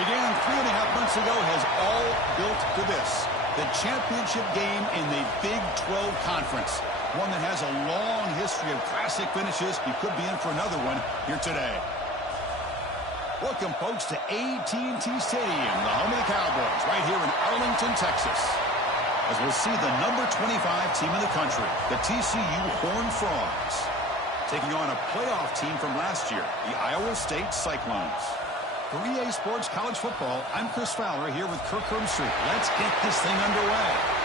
began 3.5 months ago has all built to this. The championship game in the Big 12 Conference. One that has a long history of classic finishes. You could be in for another one here today. Welcome, folks, to AT&T Stadium, the home of the Cowboys, right here in Arlington, Texas. As we'll see the number 25 team in the country, the TCU Horned Frogs, taking on a playoff team from last year, the Iowa State Cyclones. For EA Sports College Football, I'm Chris Fowler here with Kirk Herbstreit. Let's get this thing underway.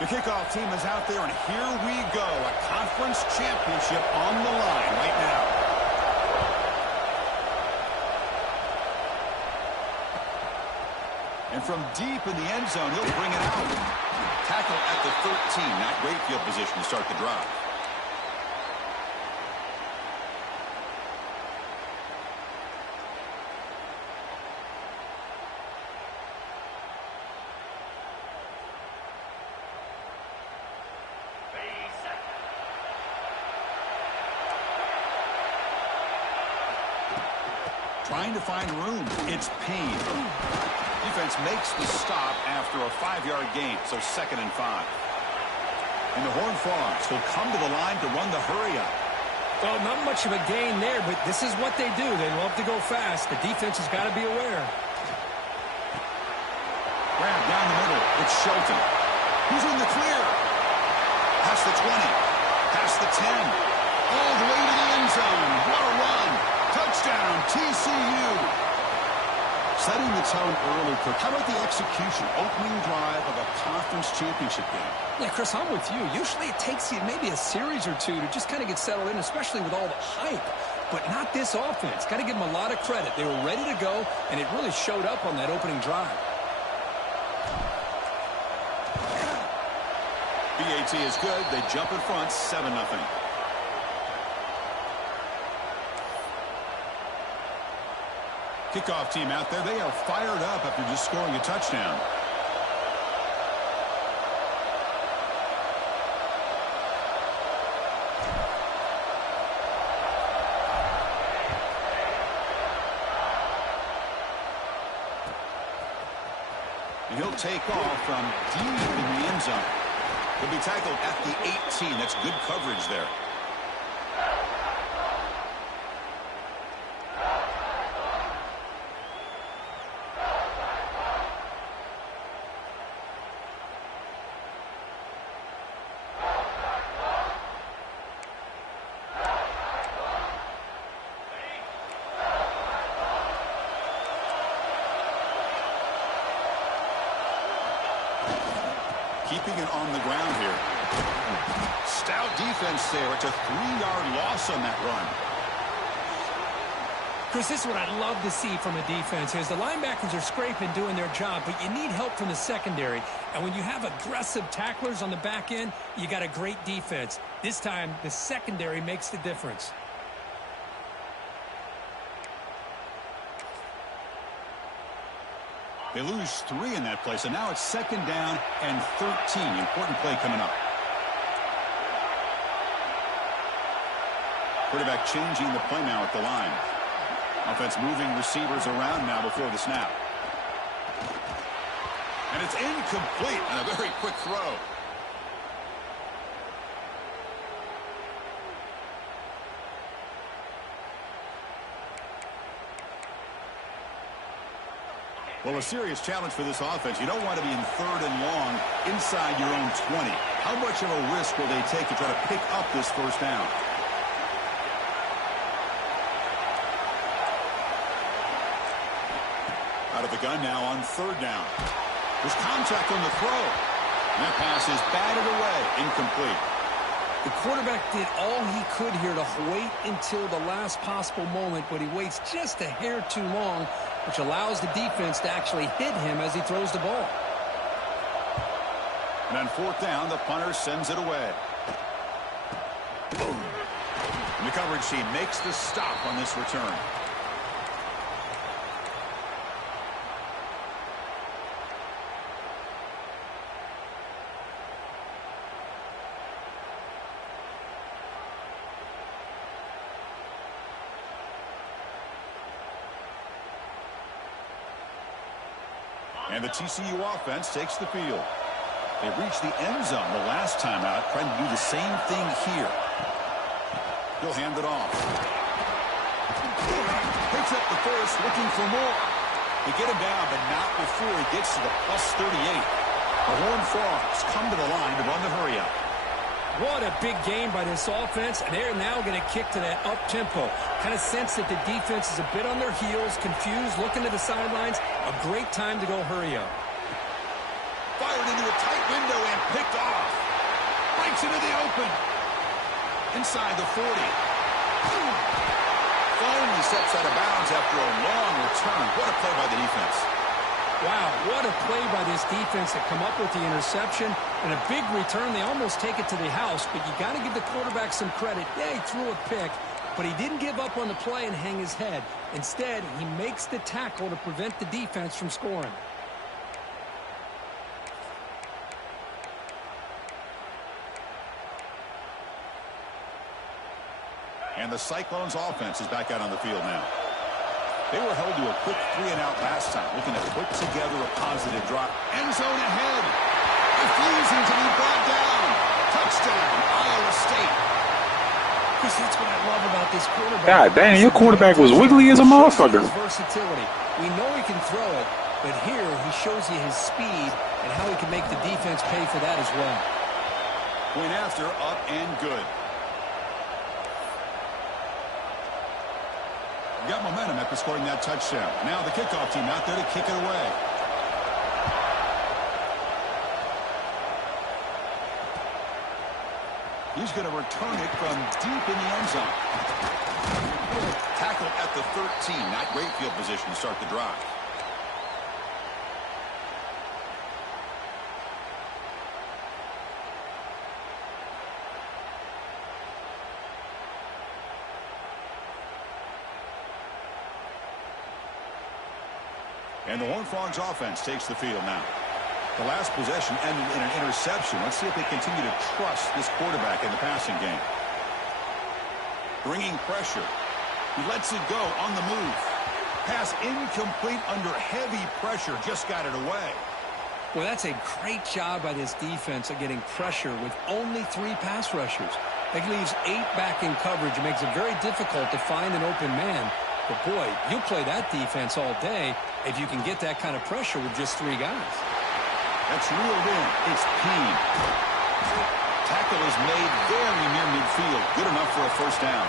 The kickoff team is out there, and here we go. A conference championship on the line right now. And from deep in the end zone, he'll bring it out. Tackle at the 13. Not great field position to start the drive. Trying to find room. It's Payne. Defense makes the stop after a 5-yard gain, so 2nd and 5. And the Horned Frogs will come to the line to run the hurry-up. Well, not much of a gain there, but this is what they do. They love to go fast. The defense has got to be aware. Grab down the middle. It's Shelton. Who's in the clear? Past the 20. Past the 10. All the way to the end zone. What a run. Touchdown, TCU. Setting the tone early, Kirk. How about the execution, opening drive of a conference championship game? Yeah, Chris, I'm with you. Usually it takes you maybe a series or two to just kind of get settled in, especially with all the hype. But not this offense. Got to give them a lot of credit. They were ready to go, and it really showed up on that opening drive. BAT is good. They jump in front, 7-0. Kickoff team out there. They are fired up after just scoring a touchdown. And he'll take off from deep in the end zone. He'll be tackled at the 18. That's good coverage there. Keeping it on the ground here. Stout defense there. It's a 3-yard loss on that run. Chris, this is what I'd love to see from a defense is the linebackers are scraping, doing their job, but you need help from the secondary. And when you have aggressive tacklers on the back end, you got a great defense. This time, the secondary makes the difference. They lose 3 in that play, so now it's 2nd down and 13. Important play coming up. Quarterback changing the play now at the line. Offense moving receivers around now before the snap. And it's incomplete on a very quick throw. Well, a serious challenge for this offense. You don't want to be in 3rd and long inside your own 20. How much of a risk will they take to try to pick up this 1st down? Out of the gun now on 3rd down. There's contact on the throw. And that pass is batted away, incomplete. The quarterback did all he could here to wait until the last possible moment, but he waits just a hair too long, which allows the defense to actually hit him as he throws the ball. And on fourth down, the punter sends it away. And the coverage team makes the stop on this return. And the TCU offense takes the field. They reached the end zone the last time out, trying to do the same thing here. He'll hand it off. Picks up the first, looking for more. They get him down, but not before he gets to the +38. The Horned Frogs come to the line to run the hurry-up. What a big game by this offense, and they're now going to kick to that up-tempo. Kind of sense that the defense is a bit on their heels, confused, looking to the sidelines. A great time to go hurry up. Fired into a tight window and picked off. Breaks into the open. Inside the 40. Finally steps out of bounds after a long return. What a play by the defense. Wow, what a play by this defense to come up with the interception and a big return. They almost take it to the house, but you got to give the quarterback some credit. Yeah, he threw a pick, but he didn't give up on the play and hang his head. Instead, he makes the tackle to prevent the defense from scoring. And the Cyclones offense is back out on the field now. They were held to a quick 3-and-out last time, looking to put together a positive drop. End zone ahead. Refusing to be brought down. Touchdown, Iowa State. Chris, that's what I love about this quarterback. God damn, your quarterback was wiggly as a motherfucker. Versatility. We know he can throw it, but here he shows you his speed and how he can make the defense pay for that as well. Point after, up and good. Got momentum after scoring that touchdown. Now the kickoff team out there to kick it away. He's going to return it from deep in the end zone. Tackle at the 13. Not great field position to start the drive. And the Horned Frogs offense takes the field now. The last possession ended in an interception. Let's see if they continue to trust this quarterback in the passing game. Bringing pressure. He lets it go on the move. Pass incomplete under heavy pressure. Just got it away. Well, that's a great job by this defense of getting pressure with only 3 pass rushers. That leaves 8 back in coverage. It makes it very difficult to find an open man. But, boy, you'll play that defense all day if you can get that kind of pressure with just 3 guys. That's reeled in. It's Peen. Tackle is made very near midfield. Good enough for a first down.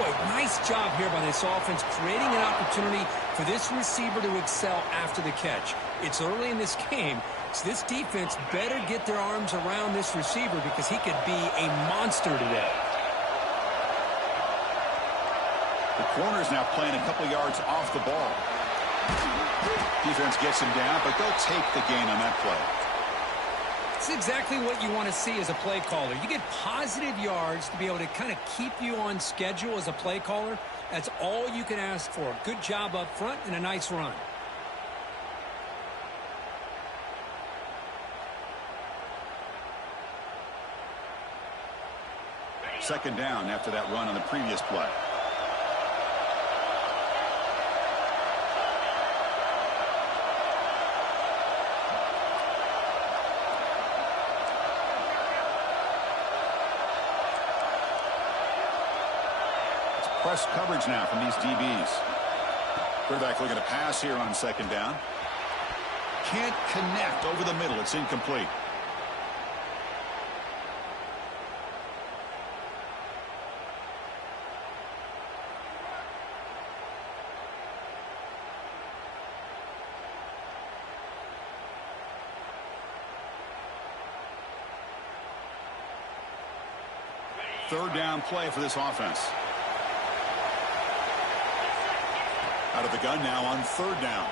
Boy, nice job here by this offense, creating an opportunity for this receiver to excel after the catch. It's early in this game, so this defense better get their arms around this receiver because he could be a monster today. The corner's now playing a couple yards off the ball. Defense gets him down, but they'll take the gain on that play. It's exactly what you want to see as a play caller. You get positive yards to be able to kind of keep you on schedule as a play caller. That's all you can ask for. Good job up front and a nice run. Second down after that run on the previous play. Press coverage now from these DBs. Quarterback looking to pass here on second down. Can't connect over the middle. It's incomplete. Third down play for this offense. Out of the gun now on third down.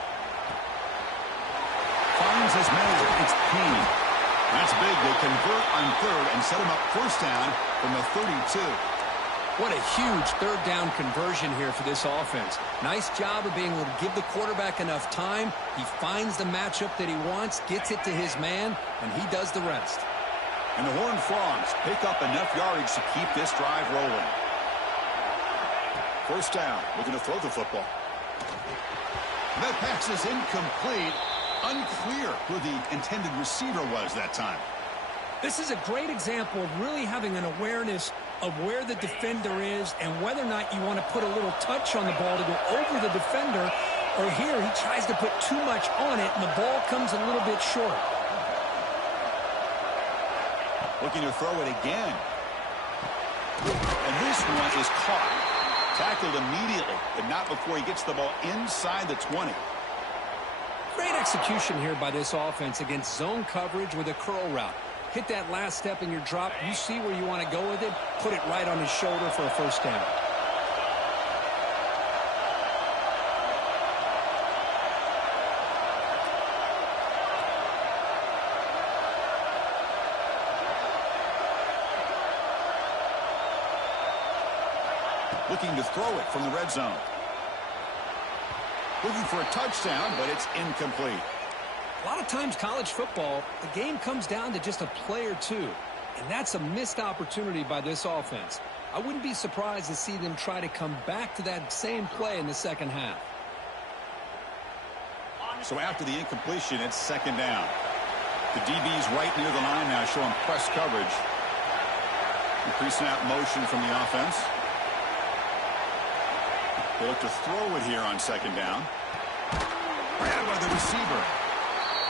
Finds his man. It's Payne. That's big. They convert on third and set him up first down from the 32. What a huge third down conversion here for this offense. Nice job of being able to give the quarterback enough time. He finds the matchup that he wants, gets it to his man, and he does the rest. And the Horned Frogs pick up enough yardage to keep this drive rolling. First down, looking to throw the football. That pass is incomplete. Unclear who the intended receiver was that time. This is a great example of really having an awareness of where the defender is and whether or not you want to put a little touch on the ball to go over the defender, or here he tries to put too much on it and the ball comes a little bit short. Looking to throw it again. And this one is caught. Tackled immediately, but not before he gets the ball inside the 20. Great execution here by this offense against zone coverage with a curl route. Hit that last step in your drop. You see where you want to go with it. Put it right on his shoulder for a first down. Looking to throw it from the red zone. Looking for a touchdown, but it's incomplete. A lot of times college football, the game comes down to just a play or two. And that's a missed opportunity by this offense. I wouldn't be surprised to see them try to come back to that same play in the second half. So after the incompletion, it's second down. The DB's right near the line now, showing press coverage. Increasing out motion from the offense. They look to throw it here on second down. Grabbed by the receiver.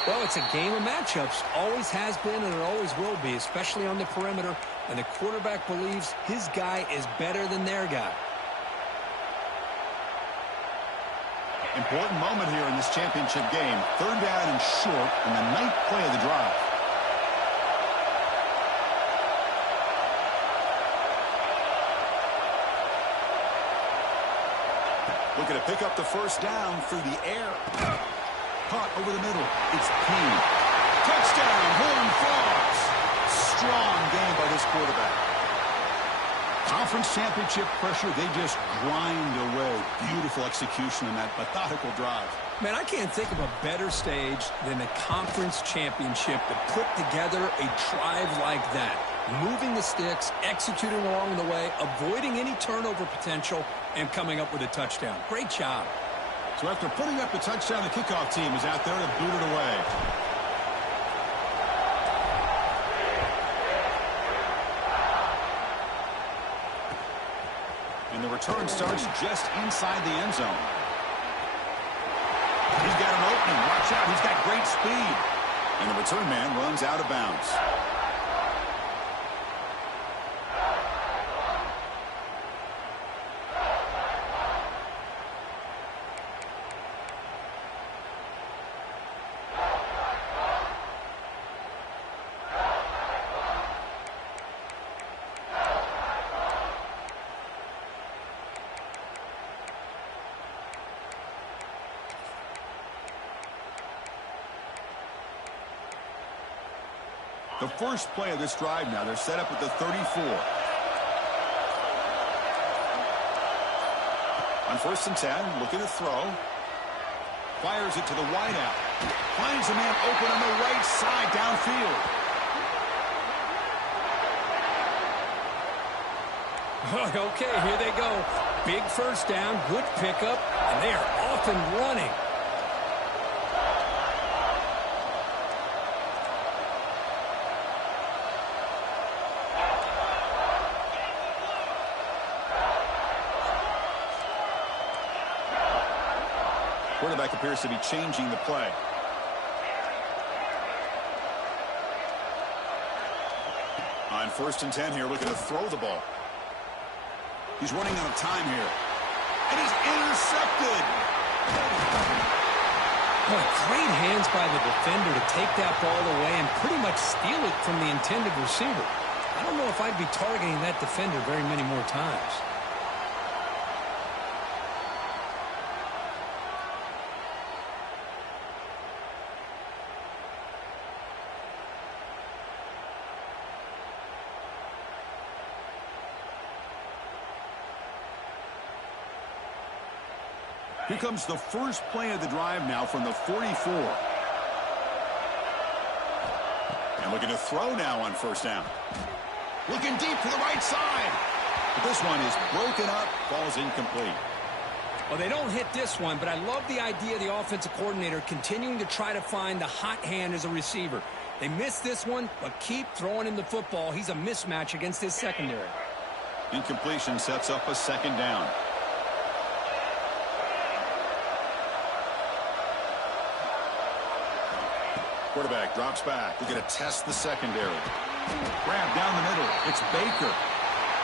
Well, it's a game of matchups. Always has been and it always will be, especially on the perimeter. And the quarterback believes his guy is better than their guy. Important moment here in this championship game. Third down and short in the ninth play of the drive. Looking to pick up the first down through the air. Caught over the middle. It's Payne. Touchdown, Horned Frogs. Strong game by this quarterback. Conference championship pressure, they just grind away. Beautiful execution in that methodical drive. Man, I can't think of a better stage than the conference championship to put together a drive like that. Moving the sticks, executing along the way, avoiding any turnover potential, and coming up with a touchdown. Great job. So after putting up the touchdown, the kickoff team is out there to boot it away. And the return starts just inside the end zone. He's got an opening. Watch out. He's got great speed. And the return man runs out of bounds. The first play of this drive now, they're set up at the 34. On first and 10, looking to throw. Fires it to the wideout. Finds a man open on the right side downfield. Okay, here they go. Big first down, good pickup, and they are off and running. Quarterback appears to be changing the play. On first and 10 here, looking to throw the ball. He's running out of time here. And he's intercepted. Boy, great hands by the defender to take that ball away and pretty much steal it from the intended receiver. I don't know if I'd be targeting that defender very many more times. Here comes the first play of the drive now from the 44. And looking to throw now on first down. Looking deep to the right side. But this one is broken up, falls incomplete. Well, they don't hit this one, but I love the idea of the offensive coordinator continuing to try to find the hot hand as a receiver. They missed this one, but keep throwing him the football. He's a mismatch against his secondary. Incompletion sets up a second down. Quarterback drops back. They're going to test the secondary. Grab down the middle. It's Baker.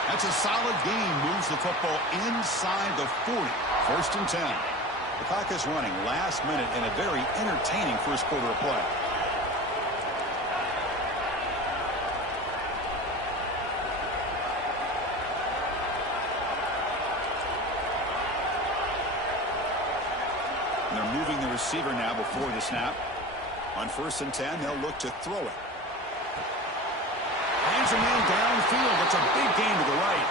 That's a solid gain. Moves the football inside the 40. First and 10. The clock is running last minute in a very entertaining first quarter of play. And they're moving the receiver now before the snap. On first and 10, they'll look to throw it. Finds a man downfield. That's a big gain to the right.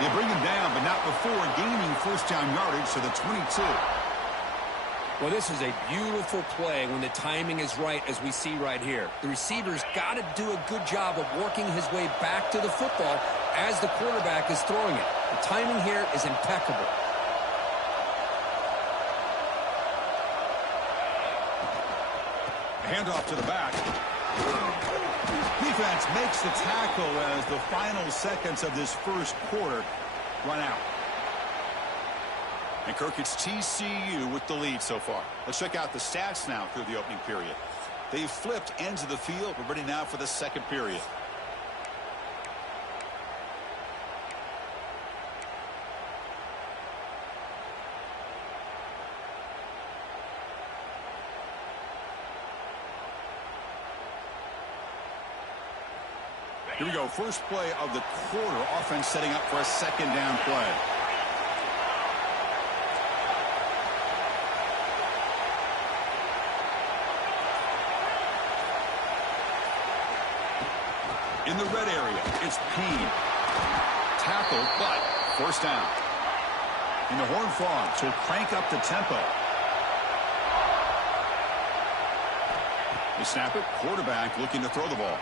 They bring him down, but not before gaining first down yardage to the 22. Well, this is a beautiful play when the timing is right, as we see right here. The receiver's got to do a good job of working his way back to the football as the quarterback is throwing it. The timing here is impeccable. Handoff to the back. Defense makes the tackle as the final seconds of this first quarter run out. And Kirk, it's TCU with the lead so far. Let's check out the stats now through the opening period. They've flipped ends of the field. We're ready now for the second period. Here we go. First play of the quarter. Offense setting up for a second down play. In the red area, it's Payne. Tackled, but first down. And the Horned Frogs will crank up the tempo. They snap it. Quarterback looking to throw the ball.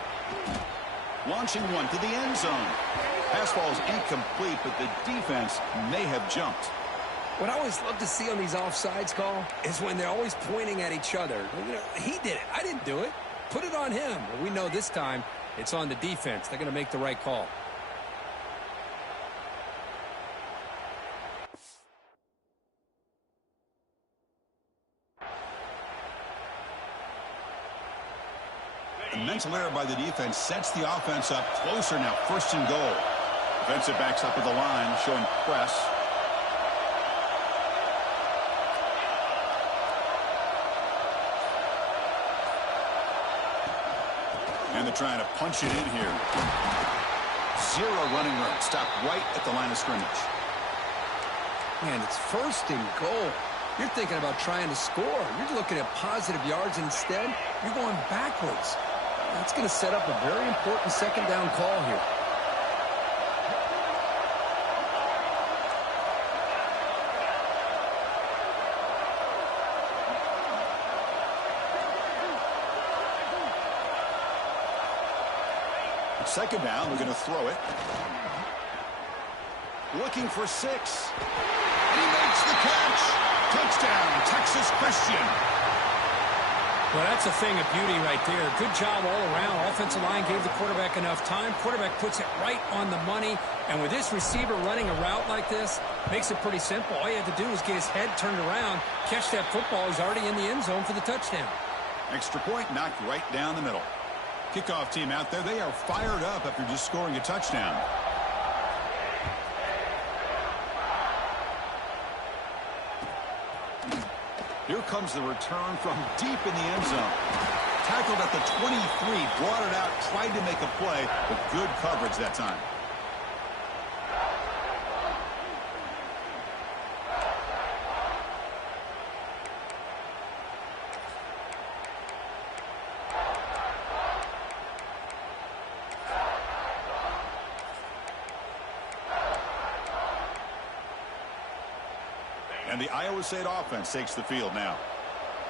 Launching one to the end zone. Pass ball is incomplete, but the defense may have jumped. What I always love to see on these offsides call is when they're always pointing at each other. You know, he did it. I didn't do it. Put it on him. Well, we know this time it's on the defense. They're going to make the right call. A mental error by the defense sets the offense up closer now. First and goal. Defensive backs up at the line, showing press. And they're trying to punch it in here. Zero running room. Stop right at the line of scrimmage. Man, it's first and goal. You're thinking about trying to score. You're looking at positive yards, and instead, you're going backwards. That's going to set up a very important second down call here. Second down, they're going to throw it. Looking for 6. And he makes the catch. Touchdown, Texas Christian. Well, that's a thing of beauty right there. Good job all around. Offensive line gave the quarterback enough time. Quarterback puts it right on the money. And with this receiver running a route like this, makes it pretty simple. All you have to do is get his head turned around, catch that football. He's already in the end zone for the touchdown. Extra point knocked right down the middle. Kickoff team out there. They are fired up after just scoring a touchdown. Here comes the return from deep in the end zone. Tackled at the 23, brought it out, tried to make a play, but good coverage that time. And the Iowa State offense takes the field now.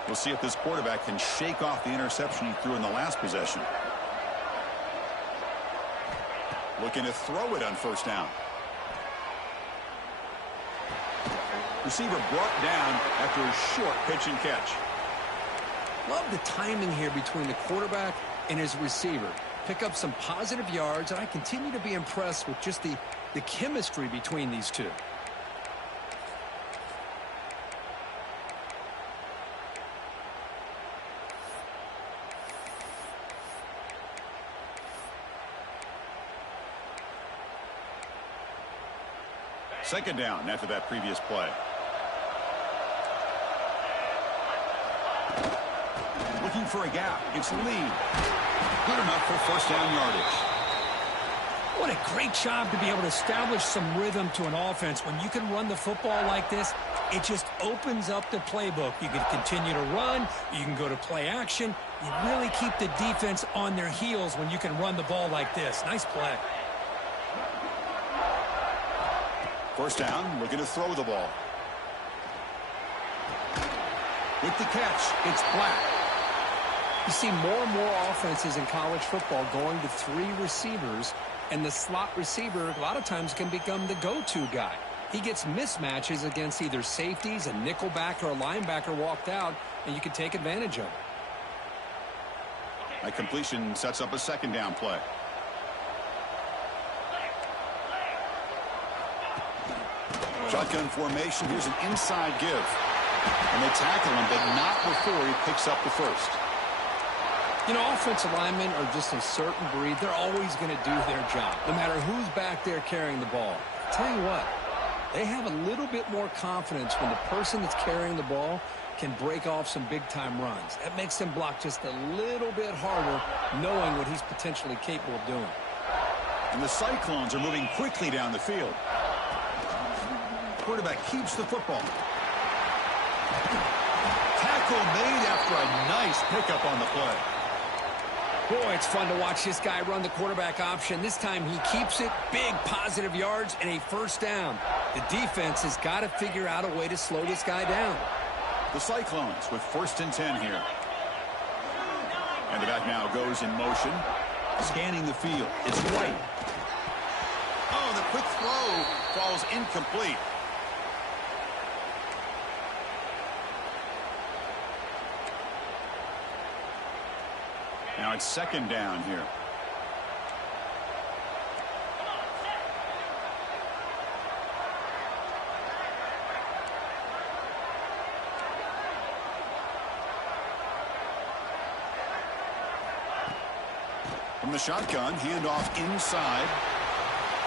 We'll see if this quarterback can shake off the interception he threw in the last possession. Looking to throw it on first down. Receiver brought down after a short pitch and catch. Love the timing here between the quarterback and his receiver. Pick up some positive yards, and I continue to be impressed with just the chemistry between these two. Second down after that previous play. Looking for a gap. It's Lee. Good enough for first down yardage. What a great job to be able to establish some rhythm to an offense. When you can run the football like this, it just opens up the playbook. You can continue to run. You can go to play action. You really keep the defense on their heels when you can run the ball like this. Nice play. First down, looking to throw the ball. With the catch, it's Black. You see more and more offenses in college football going to 3 receivers, and the slot receiver a lot of times can become the go-to guy. He gets mismatches against either safeties, a nickelback, or a linebacker walked out, and you can take advantage of it. That completion sets up a second down play. Shotgun formation. Here's an inside give. And they tackle him, but not before he picks up the first. You know, offensive linemen are just a certain breed. They're always going to do their job, no matter who's back there carrying the ball. I'll tell you what, they have a little bit more confidence when the person that's carrying the ball can break off some big-time runs. That makes them block just a little bit harder, knowing what he's potentially capable of doing. And the Cyclones are moving quickly down the field. Quarterback keeps the football. Tackle made after a nice pickup on the play. Boy, it's fun to watch this guy run the quarterback option. This time he keeps it. Big positive yards and a first down. The defense has got to figure out a way to slow this guy down. The Cyclones with 1st and 10 here. And the back now goes in motion. Scanning the field. It's White. Oh, the quick throw falls incomplete. Now it's second down here. From the shotgun, handoff inside.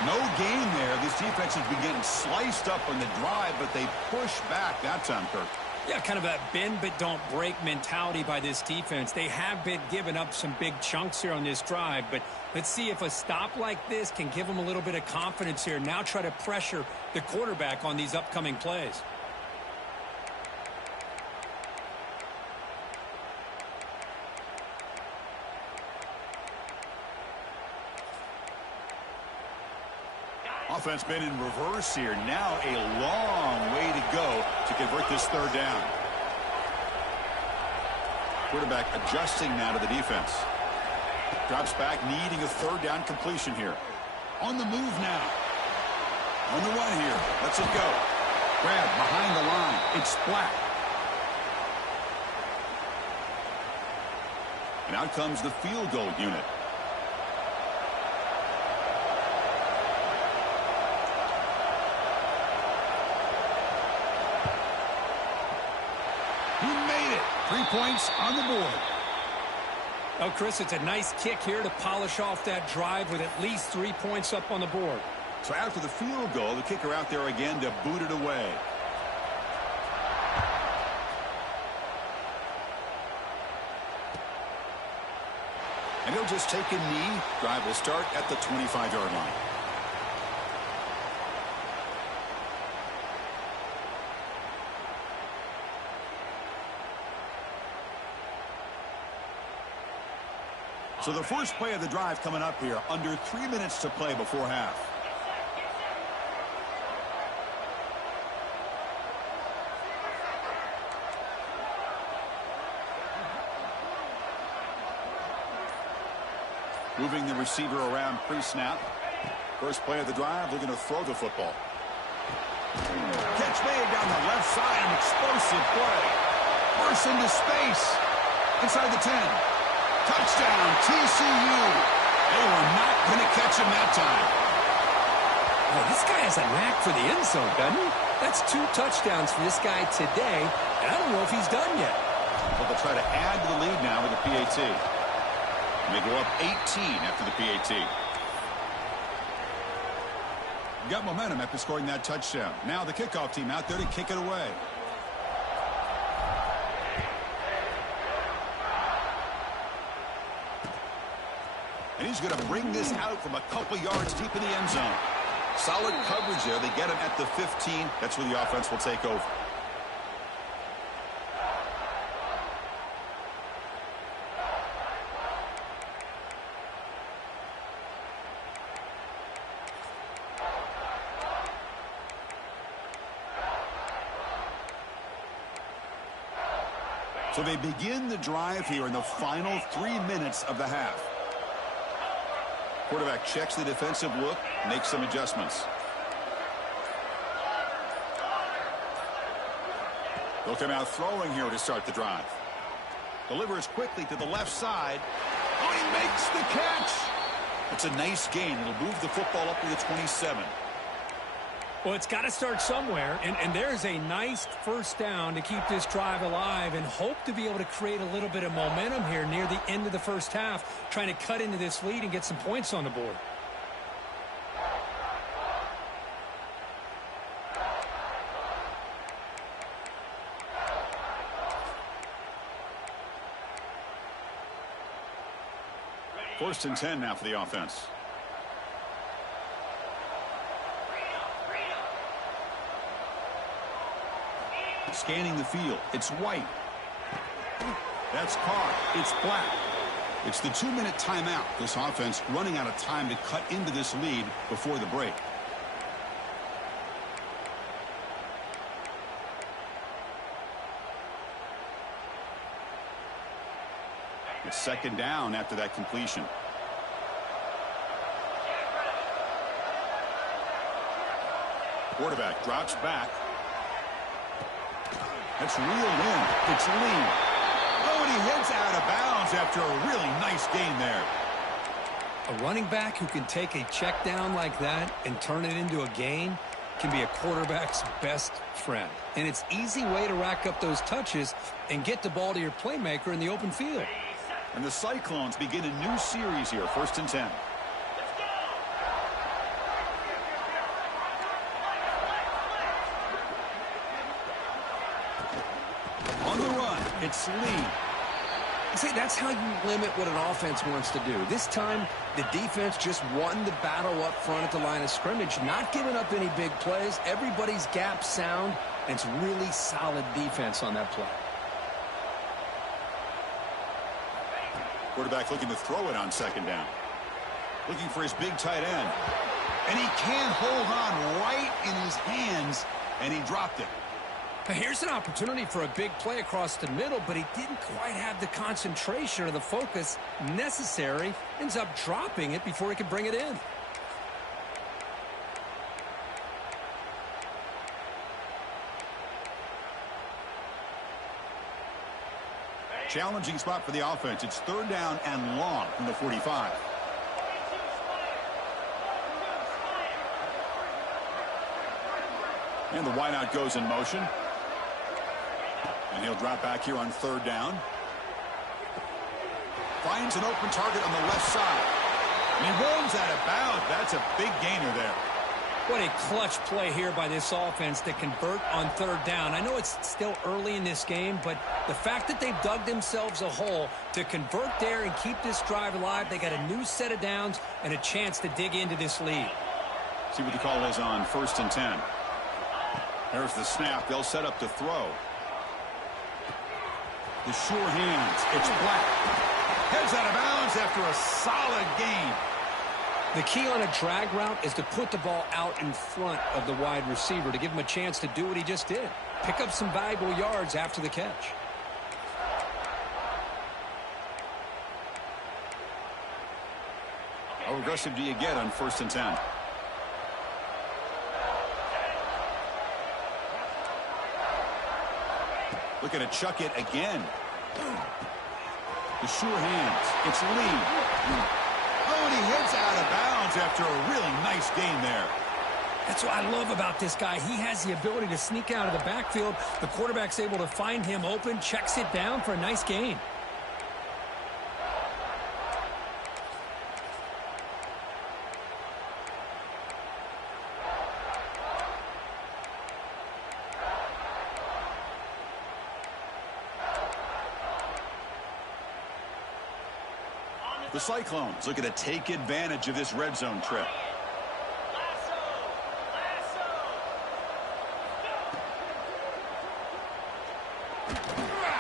No gain there. This defense has been getting sliced up on the drive, but they push back that time, Kirk. Yeah, kind of a bend but don't break mentality by this defense. They have been giving up some big chunks here on this drive, but let's see if a stop like this can give them a little bit of confidence here. Now try to pressure the quarterback on these upcoming plays. Offense been in reverse here. Now a long way to go to convert this third down. Quarterback adjusting now to the defense. Drops back, needing a third down completion here. On the move now. On the run here. Lets it go. Grab behind the line. It's Black. And out comes the field goal unit. He made it. 3 points on the board. Oh, Chris, it's a nice kick here to polish off that drive with at least 3 points up on the board. So after the field goal, the kicker out there again to boot it away. And he'll just take a knee. Drive will start at the 25-yard line. So the first play of the drive coming up here, under 3 minutes to play before half. Moving the receiver around pre-snap. First play of the drive, looking to throw the football. Catch made down the left side, an explosive play. Burst into space. Inside the 10. Touchdown, TCU. They were not going to catch him that time. Oh, this guy has a knack for the end zone, doesn't he? That's 2 touchdowns for this guy today, and I don't know if he's done yet. But they'll try to add to the lead now with the PAT. And they go up 18 after the PAT. Got momentum after scoring that touchdown. Now the kickoff team out there to kick it away. And he's going to bring this out from a couple yards deep in the end zone. Solid coverage there. They get him at the 15. That's where the offense will take over. So they begin the drive here in the final 3 minutes of the half. Quarterback checks the defensive look, makes some adjustments. They'll come out throwing here to start the drive. Delivers quickly to the left side. Oh, he makes the catch. It's a nice gain. It'll move the football up to the 27. Well, it's got to start somewhere, and there's a nice first down to keep this drive alive and hope to be able to create a little bit of momentum here near the end of the first half, trying to cut into this lead and get some points on the board. First and 10 now for the offense. Scanning the field. It's White. That's Carr. It's Black. It's the 2-minute timeout. This offense running out of time to cut into this lead before the break. It's second down after that completion. Quarterback drops back. That's reeled in. It's Lee. Oh, and he heads out of bounds after a really nice gain there. A running back who can take a check down like that and turn it into a gain can be a quarterback's best friend. And it's an easy way to rack up those touches and get the ball to your playmaker in the open field. And the Cyclones begin a new series here, first and 10. On the run, it's Lee. See, that's how you limit what an offense wants to do. This time, the defense just won the battle up front at the line of scrimmage, not giving up any big plays. Everybody's gap sound, and it's really solid defense on that play. Quarterback looking to throw it on second down. Looking for his big tight end. And he can't hold on right in his hands, and he dropped it. Here's an opportunity for a big play across the middle, but he didn't quite have the concentration or the focus necessary. Ends up dropping it before he could bring it in. Challenging spot for the offense. It's third down and long from the 45. And the wideout goes in motion. And he'll drop back here on third down. Finds an open target on the left side. And he rolls out of bounds. That's a big gainer there. What a clutch play here by this offense to convert on third down. I know it's still early in this game, but the fact that they've dug themselves a hole to convert there and keep this drive alive, they got a new set of downs and a chance to dig into this lead. See what the call is on first and 10. There's the snap. They'll set up to throw. The sure hands. It's Black. Heads out of bounds after a solid gain. The key on a drag route is to put the ball out in front of the wide receiver to give him a chance to do what he just did. Pick up some valuable yards after the catch. How aggressive do you get on 1st and 10? Looking to chuck it again. The sure hands. It's Lee. Oh, and he heads out of bounds after a really nice gain there. That's what I love about this guy. He has the ability to sneak out of the backfield. The quarterback's able to find him open, checks it down for a nice gain. The Cyclones looking to take advantage of this red zone trip.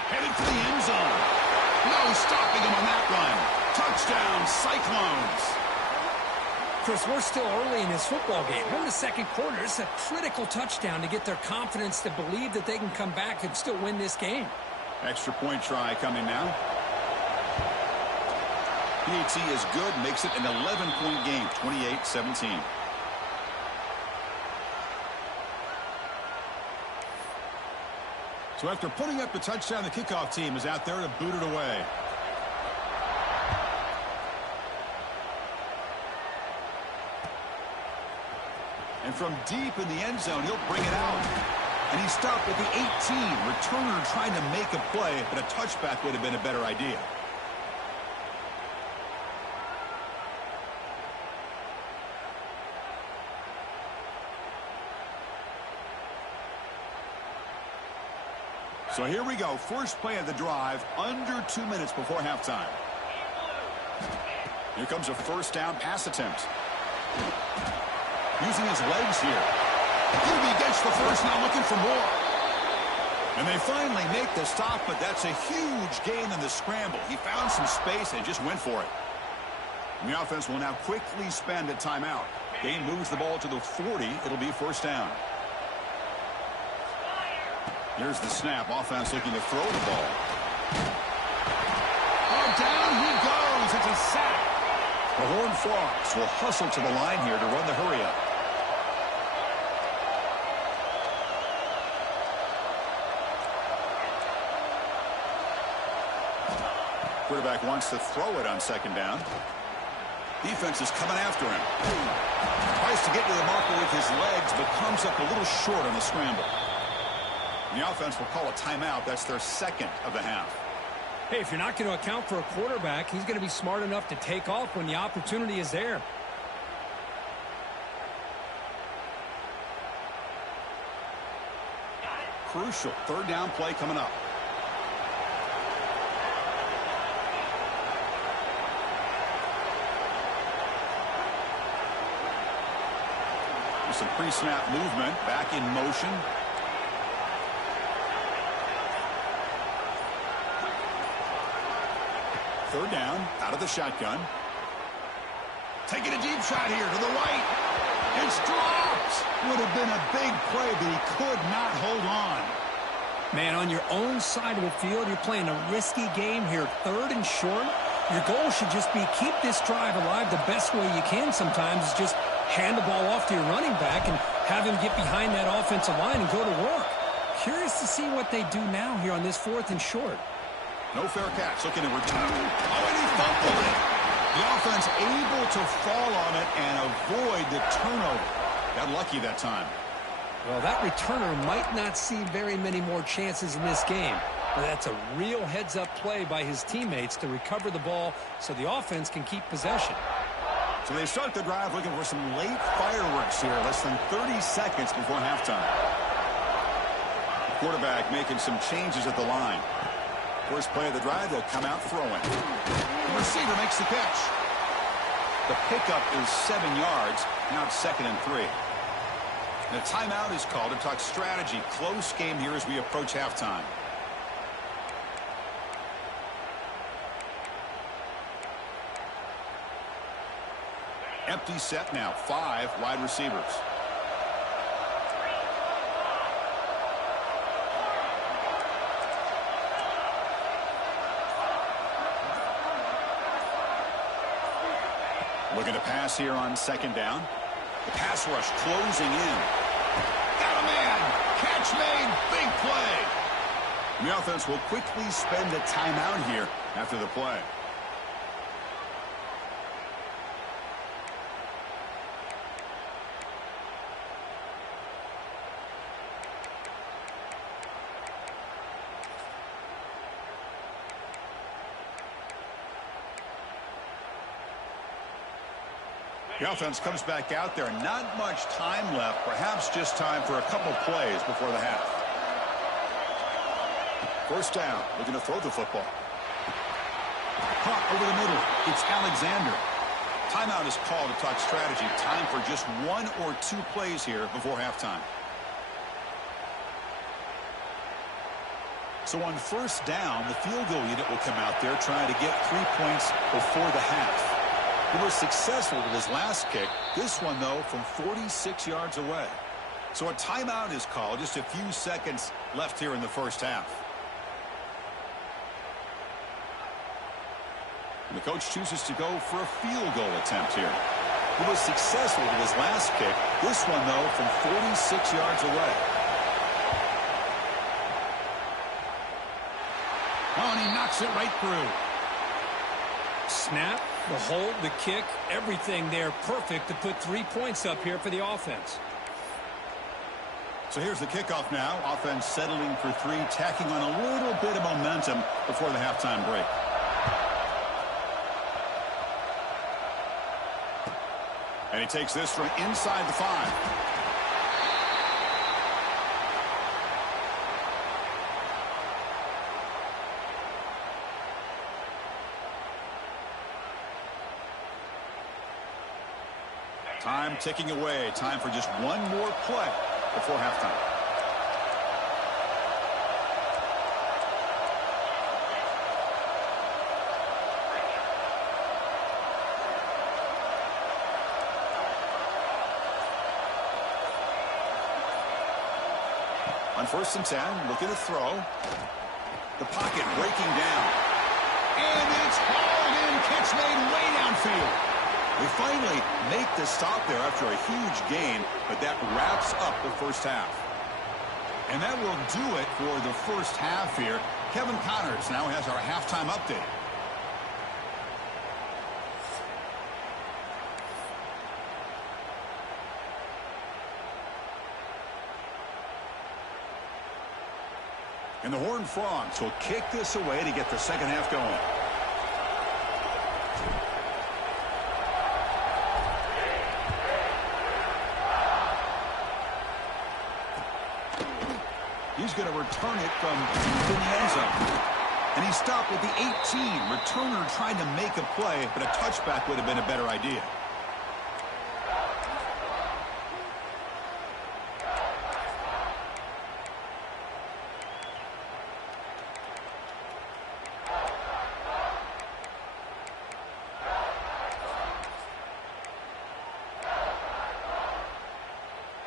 Headed for the end zone. No stopping him on that run. Touchdown, Cyclones. Chris, we're still early in this football game. We're in the 2nd quarter. It's a critical touchdown to get their confidence to believe that they can come back and still win this game. Extra point try coming now. Tcu is good, makes it an 11-point game, 28-17. So after putting up the touchdown, the kickoff team is out there to boot it away. And from deep in the end zone, he'll bring it out. And he stopped at the 18. Returner trying to make a play, but a touchback would have been a better idea. So here we go. First play of the drive, under 2 minutes before halftime. Here comes a 1st down pass attempt. Using his legs here. QB gets the first, now looking for more. And they finally make the stop, but that's a huge gain in the scramble. He found some space and just went for it. And the offense will now quickly spend a timeout. Game moves the ball to the 40. It'll be 1st down. Here's the snap. Offense looking to throw the ball. Oh, down he goes. It's a sack. The Horned Frogs will hustle to the line here to run the hurry-up. Quarterback wants to throw it on 2nd down. Defense is coming after him. Tries to get to the marker with his legs, but comes up a little short on the scramble. The offense will call a timeout. That's their 2nd of the half. Hey, if you're not going to account for a quarterback, he's going to be smart enough to take off when the opportunity is there. Crucial 3rd down play coming up. There's some pre-snap movement. Back in motion. Third down, out of the shotgun. Taking a deep shot here to the right. It's dropped. Would have been a big play, but he could not hold on. Man, on your own side of the field, you're playing a risky game here. 3rd and short. Your goal should just be keep this drive alive the best way you can sometimes is just hand the ball off to your running back and have him get behind that offensive line and go to work. Curious to see what they do now here on this 4th and short. No fair catch. Looking to return. Oh, and he fumbled it. The offense able to fall on it and avoid the turnover. Got lucky that time. Well, that returner might not see very many more chances in this game. But that's a real heads-up play by his teammates to recover the ball so the offense can keep possession. So they start the drive looking for some late fireworks here. Less than 30 seconds before halftime. The quarterback making some changes at the line. First play of the drive, they'll come out throwing. The receiver makes the catch. The pickup is 7 yards. Now it's 2nd and 3. And a timeout is called to talk strategy. Close game here as we approach halftime. Empty set now. 5 wide receivers. Looking to pass here on second down. The pass rush closing in. Got a man. Catch made. Big play. The offense will quickly spend a timeout here after the play. The offense comes back out there. Not much time left. Perhaps just time for a couple plays before the half. First down. Looking to throw the football. Caught over the middle. It's Alexander. Timeout is called to talk strategy. Time for just 1 or 2 plays here before halftime. So on first down, the field goal unit will come out there trying to get 3 points before the half. He was successful with his last kick. This one, though, from 46 yards away. So a timeout is called. Just a few seconds left here in the first half. And the coach chooses to go for a field goal attempt here. He was successful with his last kick. This one, though, from 46 yards away. Oh, and he knocks it right through. Snap, the hold, the kick, everything there perfect to put 3 points up here for the offense. So here's the kickoff now. Offense settling for 3, tacking on a little bit of momentum before the halftime break. And he takes this from inside the 5. Time ticking away. Time for just 1 more play before halftime. On 1st and 10, looking to throw. The pocket breaking down. And it's hauled in. Catch made way downfield. They finally make the stop there after a huge gain, but that wraps up the first half. And that will do it for the first half here. Kevin Connors now has our halftime update. And the Horned Frogs will kick this away to get the second half going. He's going to return it from deep in the end zone. And he stopped with the 18. Returner trying to make a play, but a touchback would have been a better idea.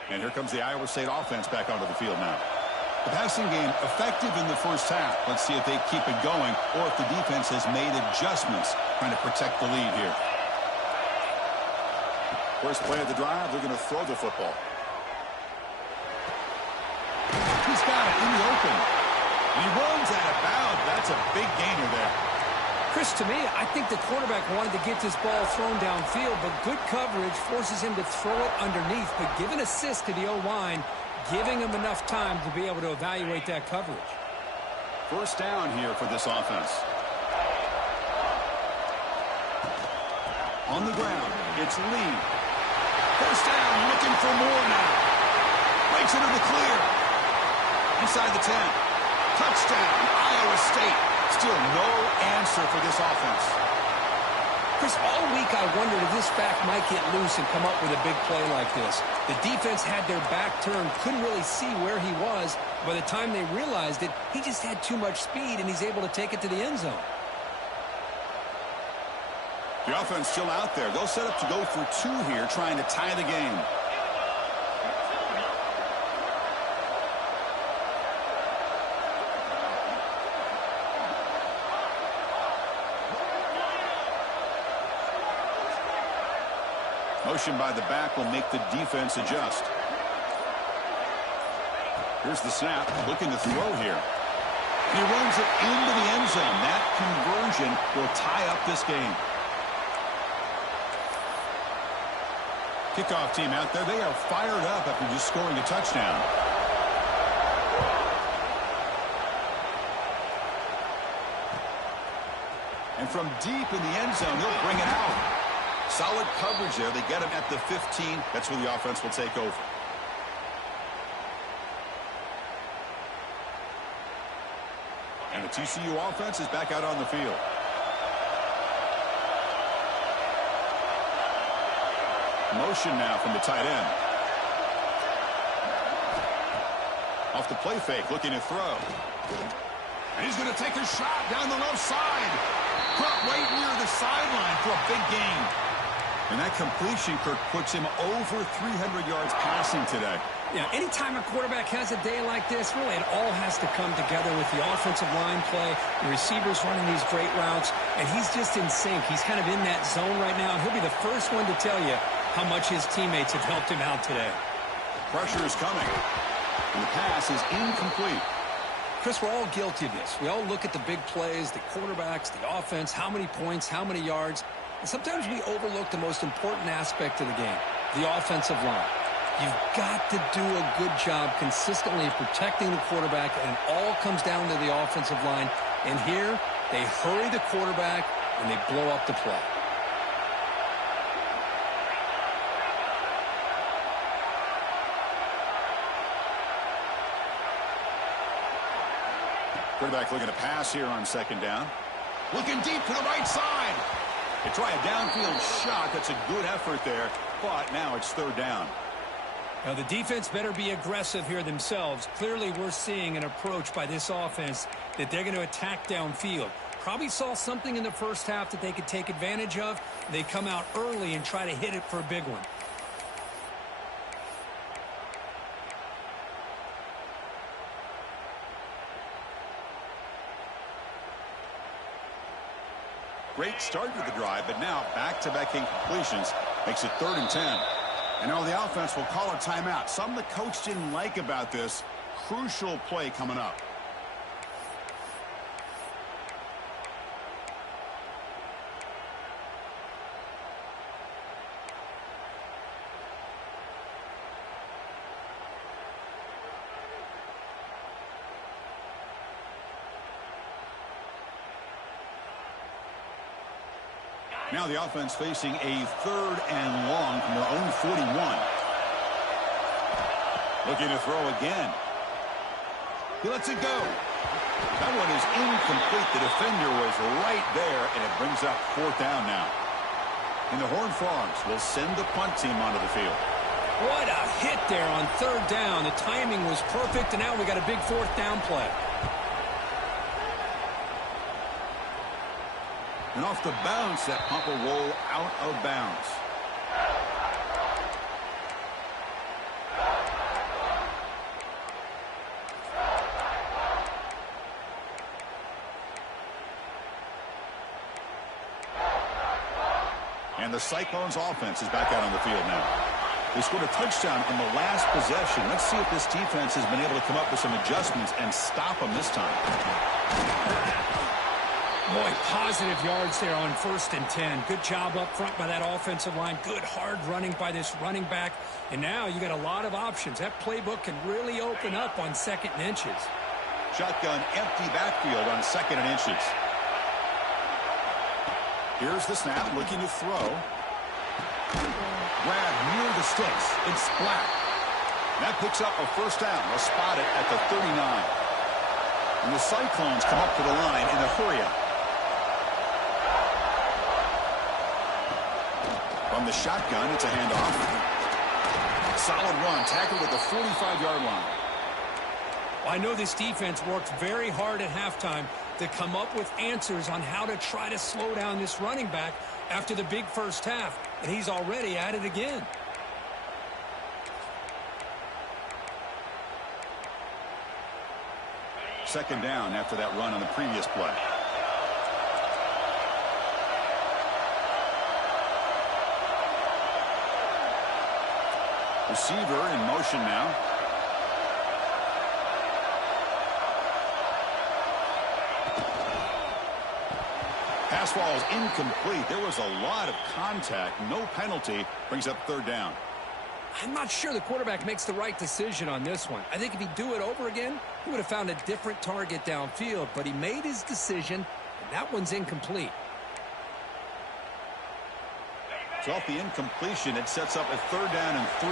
And here comes the Iowa State offense back onto the field now. The passing game effective in the first half. Let's see if they keep it going or if the defense has made adjustments trying to protect the lead here. First play of the drive, they're going to throw the football. He's got it in the open. And he runs out of bounds. That's a big gainer there. Chris, to me, I think the quarterback wanted to get this ball thrown downfield, but good coverage forces him to throw it underneath. But give an assist to the O-line, giving him enough time to be able to evaluate that coverage. First down here for this offense. On the ground, it's Lee. First down, looking for more now. Breaks into the clear. Inside the 10. Touchdown, Iowa State. Still no answer for this offense. Chris, all week I wondered if this back might get loose and come up with a big play like this. The defense had their back turned, couldn't really see where he was. By the time they realized it, he just had too much speed, and he's able to take it to the end zone. The offense still out there. They'll set up to go for 2 here, trying to tie the game. Motion by the back will make the defense adjust. Here's the snap, looking to throw here. He runs it into the end zone. That conversion will tie up this game. Kickoff team out there, they are fired up after just scoring a touchdown. And from deep in the end zone, he'll bring it out. Solid coverage there. They get him at the 15. That's where the offense will take over. And the TCU offense is back out on the field. Motion now from the tight end. Off the play fake, looking to throw. And he's going to take a shot down the left side. Caught right near the sideline for a big gain. And that completion, Kirk, puts him over 300 yards passing today. Yeah, anytime a quarterback has a day like this, really it all has to come together with the offensive line play, the receivers running these great routes, and he's just in sync. He's kind of in that zone right now, and he'll be the first one to tell you how much his teammates have helped him out today. Pressure is coming, and the pass is incomplete. Chris, we're all guilty of this. We all look at the big plays, the quarterbacks, the offense, how many points, how many yards. And sometimes we overlook the most important aspect of the game, the offensive line. You've got to do a good job consistently protecting the quarterback, and it all comes down to the offensive line. And here, they hurry the quarterback, and they blow up the play. Quarterback looking to pass here on second down. Looking deep to the right side. They try a downfield shot. That's a good effort there, but now it's third down. Now, the defense better be aggressive here themselves. Clearly, we're seeing an approach by this offense that they're going to attack downfield. Probably saw something in the first half that they could take advantage of. They come out early and try to hit it for a big one. Great start to the drive, but now back-to-back incompletions makes it 3rd and 10. And now the offense will call a timeout. Something the coach didn't like about this. Crucial play coming up. Now the offense facing a 3rd and long from their own 41. Looking to throw again. He lets it go. That one is incomplete. The defender was right there, and it brings up 4th down now. And the Horned Frogs will send the punt team onto the field. What a hit there on 3rd down. The timing was perfect, and now we got a big 4th down play. And off the bounce, that punt will roll out of bounds. And the Cyclones offense is back out on the field now. They scored a touchdown on the last possession. Let's see if this defense has been able to come up with some adjustments and stop them this time. Boy, positive yards there on 1st and 10. Good job up front by that offensive line. Good hard running by this running back. And now you got a lot of options. That playbook can really open up on 2nd and inches. Shotgun empty backfield on 2nd and inches. Here's the snap, looking to throw. Grab near the sticks. It's splat. That picks up a 1st down. They'll spot it at the 39. And the Cyclones come up to the line in a hurry up. From the shotgun, it's a handoff. Solid run, tackled at the 45-yard line. Well, I know this defense worked very hard at halftime to come up with answers on how to try to slow down this running back after the big first half, and he's already at it again. Second down after that run on the previous play. Receiver in motion now. Pass ball is incomplete. There was a lot of contact. No penalty. Brings up third down. I'm not sure the quarterback makes the right decision on this one. I think if he'd do it over again, he would have found a different target downfield. But he made his decision, and that one's incomplete. So off the incompletion, it sets up a third down and 3.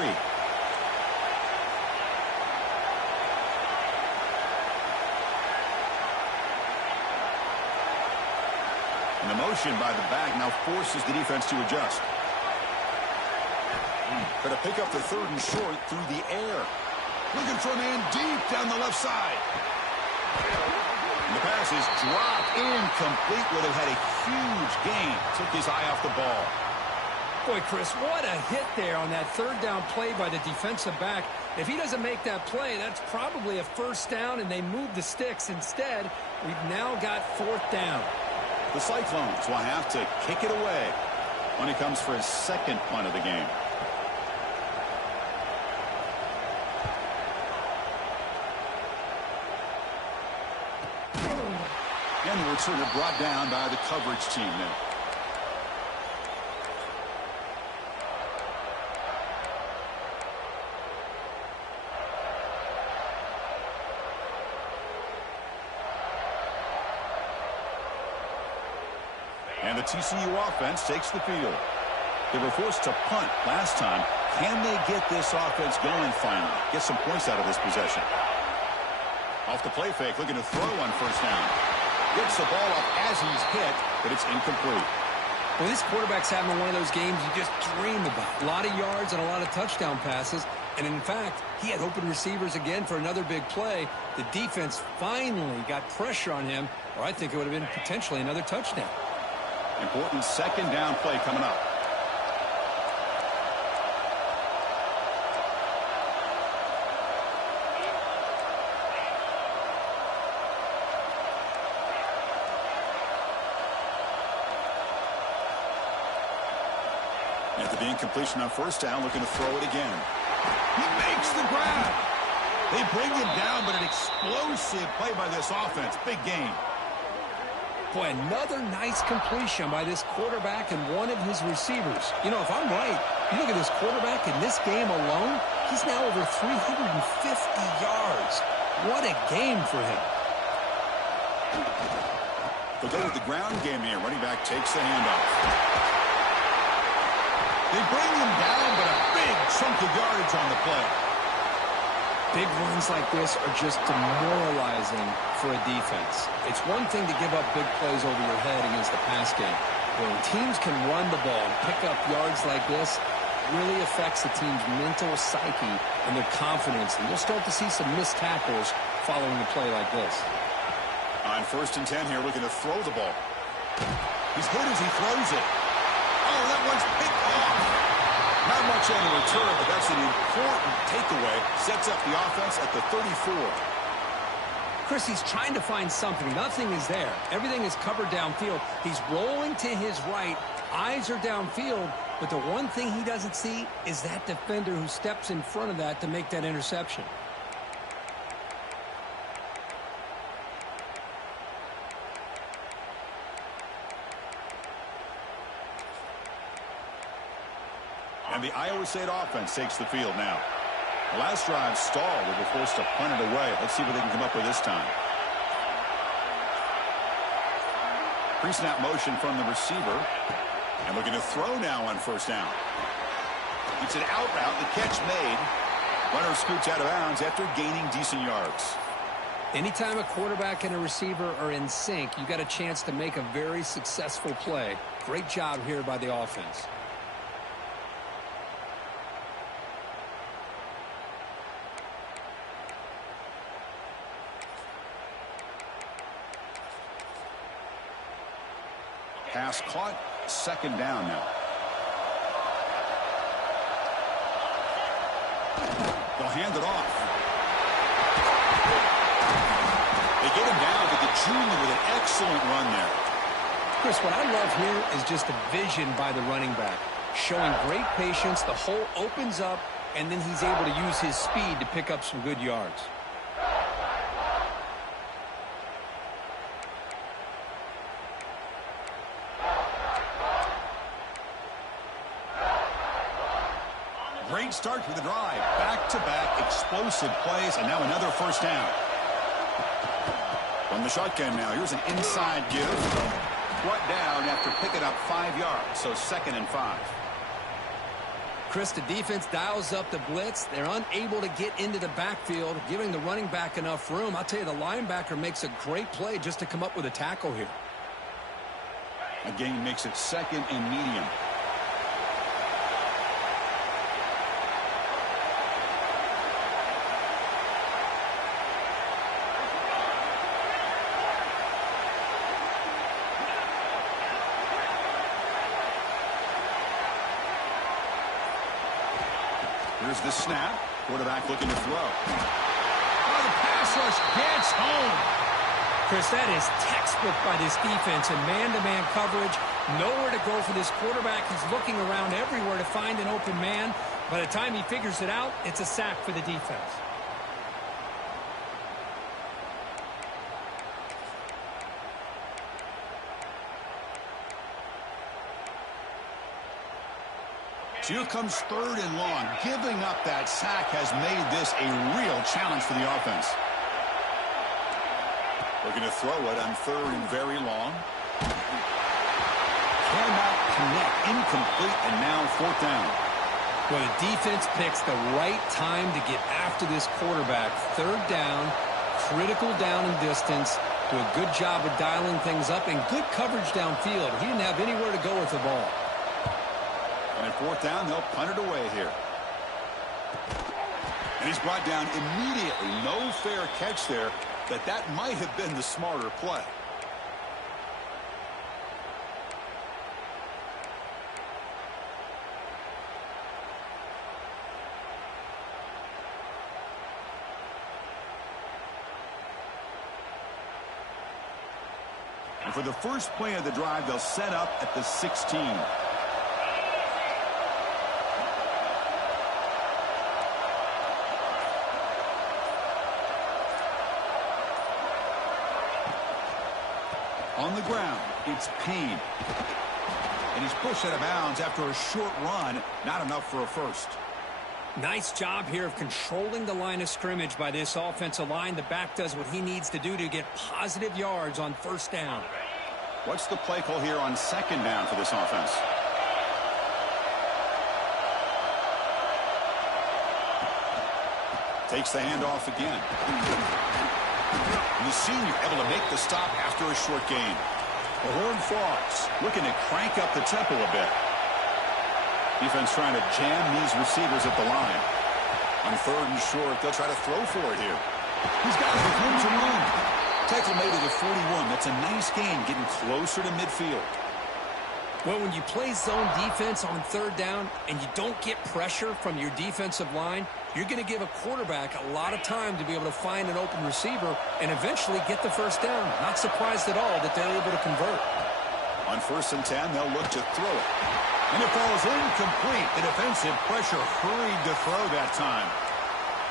And the motion by the back now forces the defense to adjust. Going to pick up the third and short through the air. Looking for a man deep down the left side. And the pass is dropped incomplete. Would have had a huge gain. Took his eye off the ball. Boy, Chris, what a hit there on that third down play by the defensive back. If he doesn't make that play, that's probably a first down, and they move the sticks. Instead, we've now got fourth down. The Cyclones will have to kick it away when he comes for his second punt of the game. And the returner brought down by the coverage team now. And the TCU offense takes the field. They were forced to punt last time. Can they get this offense going finally? Get some points out of this possession. Off the play fake, looking to throw on first down. Gets the ball up as he's hit, but it's incomplete. Well, this quarterback's having one of those games you just dream about. A lot of yards and a lot of touchdown passes. And in fact, he had open receivers again for another big play. The defense finally got pressure on him, or I think it would have been potentially another touchdown. Important second down play coming up. After the incompletion on first down, looking to throw it again. He makes the grab. They bring him down, but an explosive play by this offense. Big game. Boy, another nice completion by this quarterback and one of his receivers. You know, if I'm right, you look at this quarterback in this game alone, he's now over 350 yards. What a game for him. They'll go with the ground game here. Running back takes the handoff. They bring him down, but a big chunk of yardage on the play. Big runs like this are just demoralizing for a defense. It's one thing to give up big plays over your head against the pass game. When teams can run the ball and pick up yards like this, it really affects the team's mental psyche and their confidence. And you'll start to see some missed tackles following a play like this. On 1st and 10 here, looking to throw the ball. He's hit as he throws it. Oh, that one's picked off. Not much on the return, but that's an important takeaway. Sets up the offense at the 34. Chris, he's trying to find something. Nothing is there. Everything is covered downfield. He's rolling to his right. Eyes are downfield. But the one thing he doesn't see is that defender who steps in front of that to make that interception. And the Iowa State offense takes the field now. The last drive stalled. They were forced to punt it away. Let's see what they can come up with this time. Pre-snap motion from the receiver. And looking to throw now on first down. It's an out route. The catch made. Runner scoots out of bounds after gaining decent yards. Anytime a quarterback and a receiver are in sync, you got a chance to make a very successful play. Great job here by the offense. Pass caught. Second down now. They'll hand it off. They get him down, but the junior with an excellent run there. Chris, what I love here is just the vision by the running back. Showing great patience. The hole opens up, and then he's able to use his speed to pick up some good yards. Great start to the drive. Back-to-back explosive plays, and now another first down. From the shotgun now, here's an inside give. Brought down after picking up 5 yards, so 2nd and 5. Chris, the defense dials up the blitz. They're unable to get into the backfield, giving the running back enough room. I'll tell you, the linebacker makes a great play just to come up with a tackle here. Again, makes it 2nd and medium. Here's the snap. Quarterback looking to throw. Oh, the pass rush gets home. Chris, that is textbook by this defense in man-to-man coverage. Nowhere to go for this quarterback. He's looking around everywhere to find an open man. By the time he figures it out, it's a sack for the defense. So here comes 3rd and long. Giving up that sack has made this a real challenge for the offense. Looking to throw it on 3rd and very long. Cannot connect. Incomplete, and now 4th down. Well, the defense picks the right time to get after this quarterback. 3rd down, critical down and distance. Do a good job of dialing things up and good coverage downfield. He didn't have anywhere to go with the ball. And at 4th down, they'll punt it away here. And he's brought down immediately. No fair catch there, but that might have been the smarter play. And for the first play of the drive, they'll set up at the 16. On the ground, it's Payne. And he's pushed out of bounds after a short run. Not enough for a first. Nice job here of controlling the line of scrimmage by this offensive line. The back does what he needs to do to get positive yards on 1st down. What's the play call here on 2nd down for this offense? Takes the handoff again. And the senior able to make the stop after a short gain. The Horned Frogs looking to crank up the tempo a bit. Defense trying to jam these receivers at the line. On 3rd and short, they'll try to throw for it here. He's got it with room to run. Tackle made at the 41. That's a nice gain, getting closer to midfield. Well, when you play zone defense on 3rd down and you don't get pressure from your defensive line, you're going to give a quarterback a lot of time to be able to find an open receiver and eventually get the 1st down. Not surprised at all that they're able to convert. On 1st and 10, they'll look to throw it. And it falls incomplete. The defensive pressure hurried to throw that time.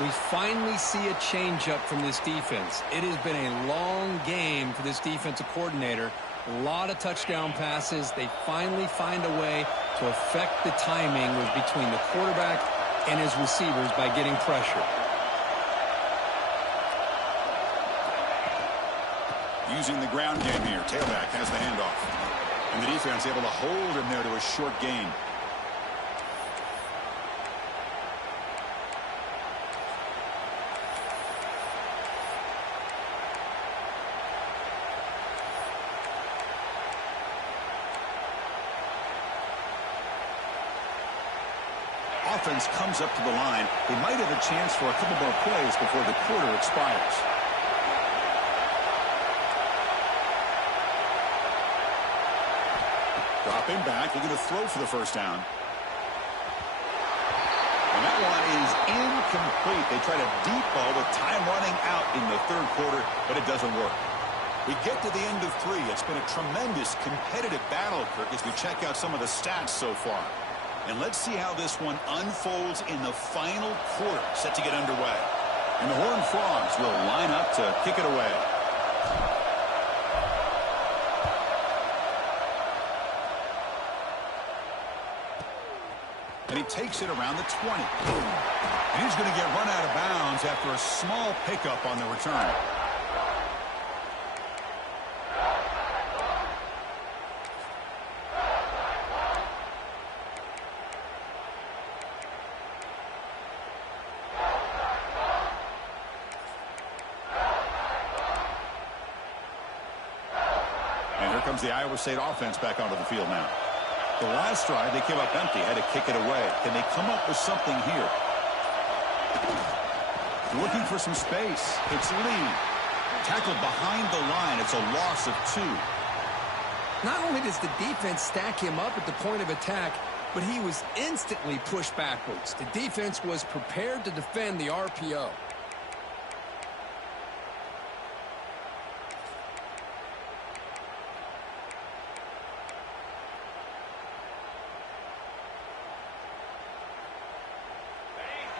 We finally see a changeup from this defense. It has been a long game for this defensive coordinator. A lot of touchdown passes. They finally find a way to affect the timing between the quarterback and his receivers by getting pressure. Using the ground game here. Tailback has the handoff. And the defense able to hold him there to a short gain. Offense comes up to the line. They might have a chance for a couple more plays before the quarter expires. Dropping back, looking to throw for the 1st down. And that one is incomplete. They try to deep ball with time running out in the 3rd quarter, but it doesn't work. We get to the end of 3. It's been a tremendous competitive battle, Kirk, as we check out some of the stats so far. And let's see how this one unfolds in the final quarter, set to get underway. And the Horned Frogs will line up to kick it away. And he takes it around the 20. And he's going to get run out of bounds after a small pickup on the return. And here comes the Iowa State offense back onto the field now. The last drive, they came up empty, had to kick it away. Can they come up with something here? Looking for some space. It's Lee. Tackled behind the line. It's a loss of 2. Not only does the defense stack him up at the point of attack, but he was instantly pushed backwards. The defense was prepared to defend the RPO.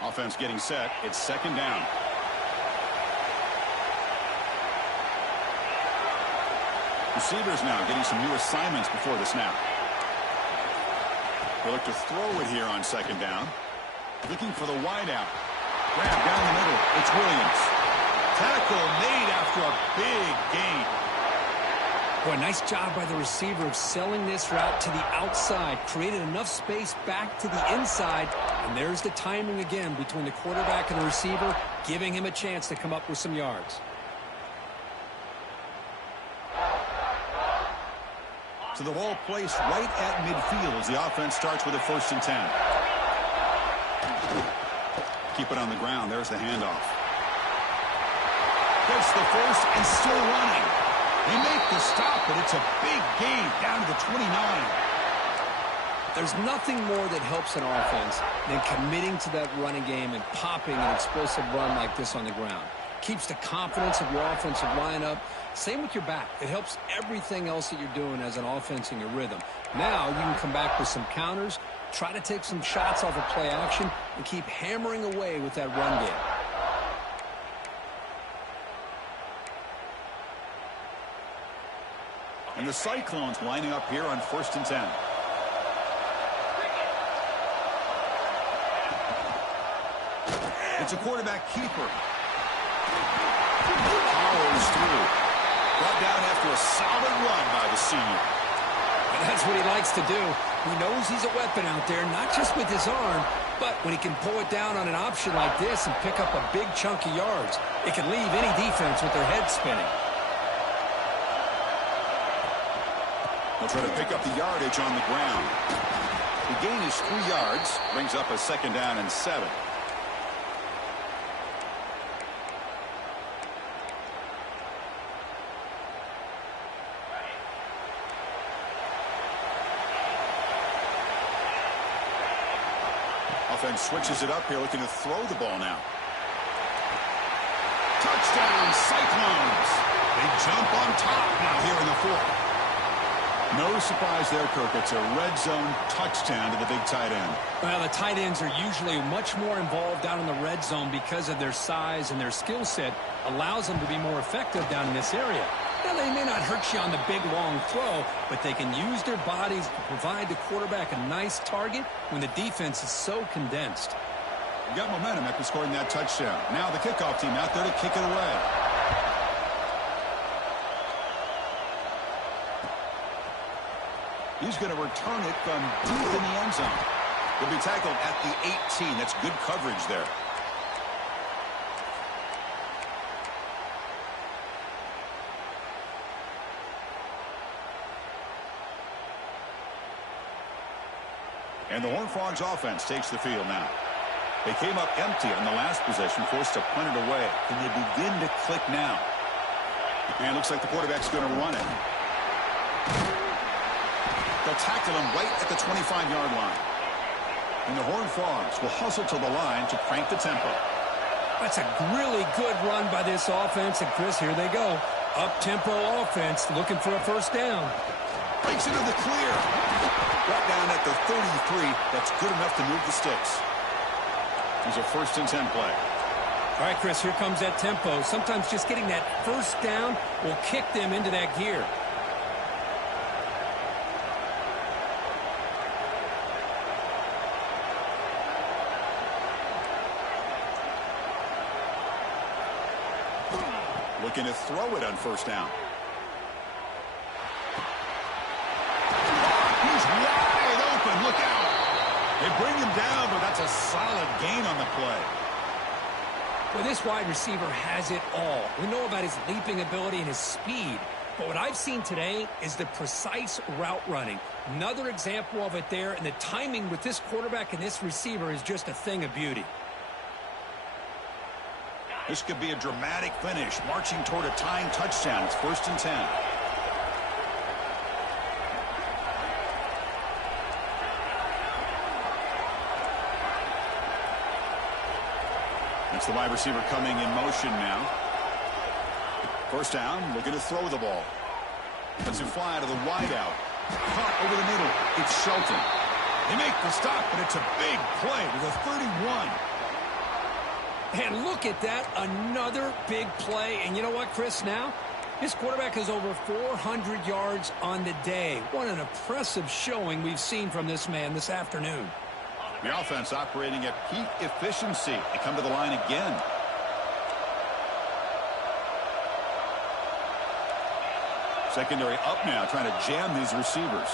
Offense getting set. It's second down. Receivers now getting some new assignments before the snap. They look to throw it here on second down. Looking for the wideout. Grab down the middle. It's Williams. Tackle made after a big gain. Boy, nice job by the receiver of selling this route to the outside. Created enough space back to the inside. And there's the timing again between the quarterback and the receiver, giving him a chance to come up with some yards. So the ball placed right at midfield as the offense starts with a 1st and 10. Keep it on the ground. There's the handoff. Gets the first and still running. They make the stop, but it's a big gain down to the 29. There's nothing more that helps an offense than committing to that running game and popping an explosive run like this on the ground. Keeps the confidence of your offensive lineup. Same with your back. It helps everything else that you're doing as an offense in your rhythm. Now you can come back with some counters, try to take some shots off of play action, and keep hammering away with that run game. And the Cyclones lining up here on 1st and 10. It's a quarterback keeper. Powers through. Brought down after a solid run by the senior. And that's what he likes to do. He knows he's a weapon out there, not just with his arm, but when he can pull it down on an option like this and pick up a big chunk of yards, it can leave any defense with their head spinning. They'll try to pick up the yardage on the ground. The gain is 3 yards, brings up a 2nd down and 7. Offense switches it up here, looking to throw the ball now. Touchdown, Cyclones. They jump on top now here in the 4th. No surprise there, Kirk. It's a red zone touchdown to the big tight end. Well, the tight ends are usually much more involved down in the red zone because of their size, and their skill set allows them to be more effective down in this area. Now, they may not hurt you on the big, long throw, but they can use their bodies to provide the quarterback a nice target when the defense is so condensed. Got momentum after scoring that touchdown. Now the kickoff team out there to kick it away. He's going to return it from deep in the end zone. He'll be tackled at the 18. That's good coverage there. And the Horned Frogs offense takes the field now. They came up empty on the last possession, forced to punt it away. Can they begin to click now? And it looks like the quarterback's going to run it. They'll tackle him right at the 25-yard line. And the Horned Frogs will hustle to the line to crank the tempo. That's a really good run by this offense. And, Chris, here they go. Up-tempo offense looking for a first down. Breaks into the clear. Brought down at the 33. That's good enough to move the sticks. Here's a 1st and 10 play. All right, Chris, here comes that tempo. Sometimes just getting that first down will kick them into that gear. Looking to throw it on 1st down. He's wide open. Look out. They bring him down, but that's a solid gain on the play. Well, this wide receiver has it all. We know about his leaping ability and his speed. But what I've seen today is the precise route running. Another example of it there, and the timing with this quarterback and this receiver is just a thing of beauty. This could be a dramatic finish, marching toward a tying touchdown. It's 1st and 10. That's the wide receiver coming in motion now. 1st down, looking to throw the ball. Let's it fly to the wideout. Caught over the middle. It's Shelton. They make the stop, but it's a big play to the 31. And look at that, another big play. And you know what, Chris, now? This quarterback has over 400 yards on the day. What an impressive showing we've seen from this man this afternoon. The offense operating at peak efficiency. They come to the line again. Secondary up now, trying to jam these receivers.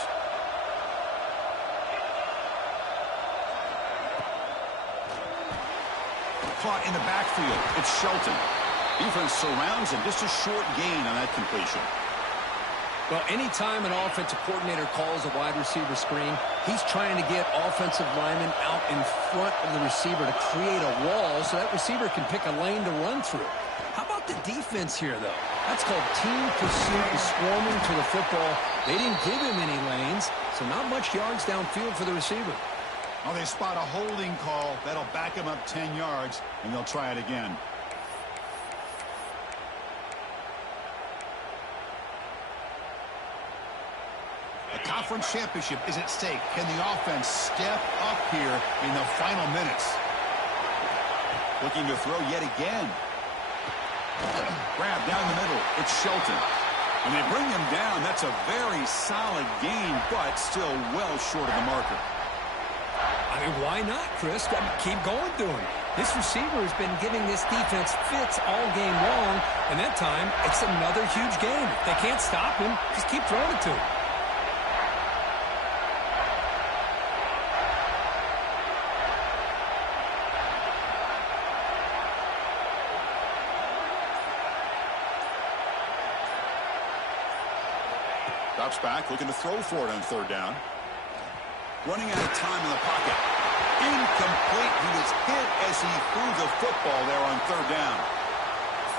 Caught in the backfield. It's Shelton. Defense surrounds him. Just a short gain on that completion. Well, anytime an offensive coordinator calls a wide receiver screen, he's trying to get offensive linemen out in front of the receiver to create a wall so that receiver can pick a lane to run through. How about the defense here, though? That's called team pursuit and swarming to the football. They didn't give him any lanes, so not much yards downfield for the receiver. Oh, they spot a holding call. That'll back him up 10 yards, and they'll try it again. The conference championship is at stake. Can the offense step up here in the final minutes? Looking to throw yet again. Grab down the middle. It's Shelton. And they bring him down. That's a very solid gain, but still well short of the marker. I mean, why not, Chris? Keep going to him. This receiver has been giving this defense fits all game long, and that time, it's another huge gain. If they can't stop him, just keep throwing it to him. Drops back, looking to throw for it on 3rd down. Running out of time in the pocket. Incomplete. He was hit as he threw the football there on 3rd down.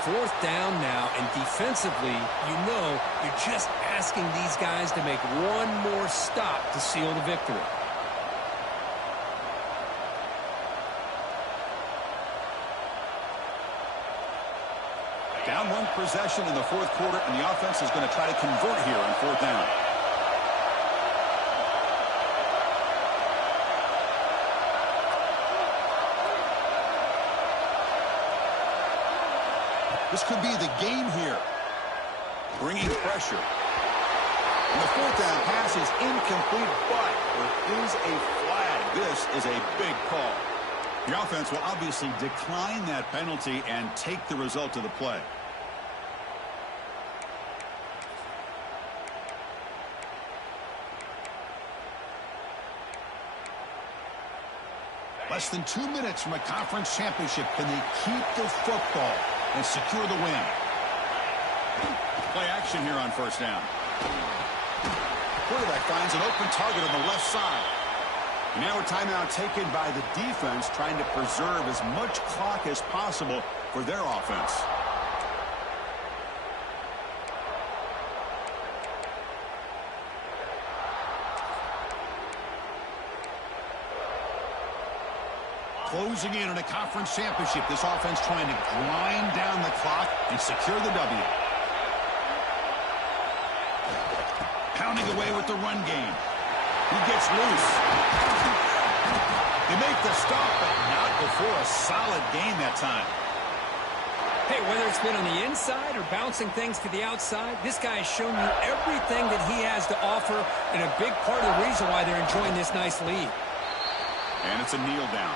4th down now, and defensively, you know, you're just asking these guys to make one more stop to seal the victory. Down 1 possession in the 4th quarter, and the offense is going to try to convert here on 4th down. This could be the game here. Bringing pressure. And the 4th down pass is incomplete, but there is a flag. This is a big call. The offense will obviously decline that penalty and take the result of the play. Less than 2 minutes from a conference championship. Can they keep the football and secure the win? Play action here on 1st down. Quarterback finds an open target on the left side. And now a timeout taken by the defense, trying to preserve as much clock as possible for their offense. Closing in on a conference championship, this offense trying to grind down the clock and secure the W. Pounding away with the run game. He gets loose. They make the stop, but not before a solid gain that time. Hey, whether it's been on the inside or bouncing things to the outside, this guy has shown you everything that he has to offer, and a big part of the reason why they're enjoying this nice lead. And it's a kneel down.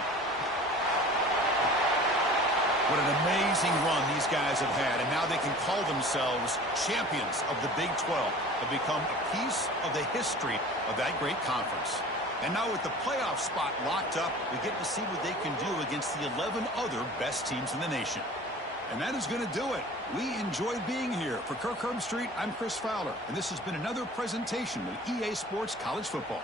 What an amazing run these guys have had, and now they can call themselves champions of the Big 12 and become a piece of the history of that great conference. And now with the playoff spot locked up, we get to see what they can do against the 11 other best teams in the nation. And that is going to do it. We enjoyed being here. For Kirk Herbstreit, I'm Chris Fowler, and this has been another presentation of EA Sports College Football.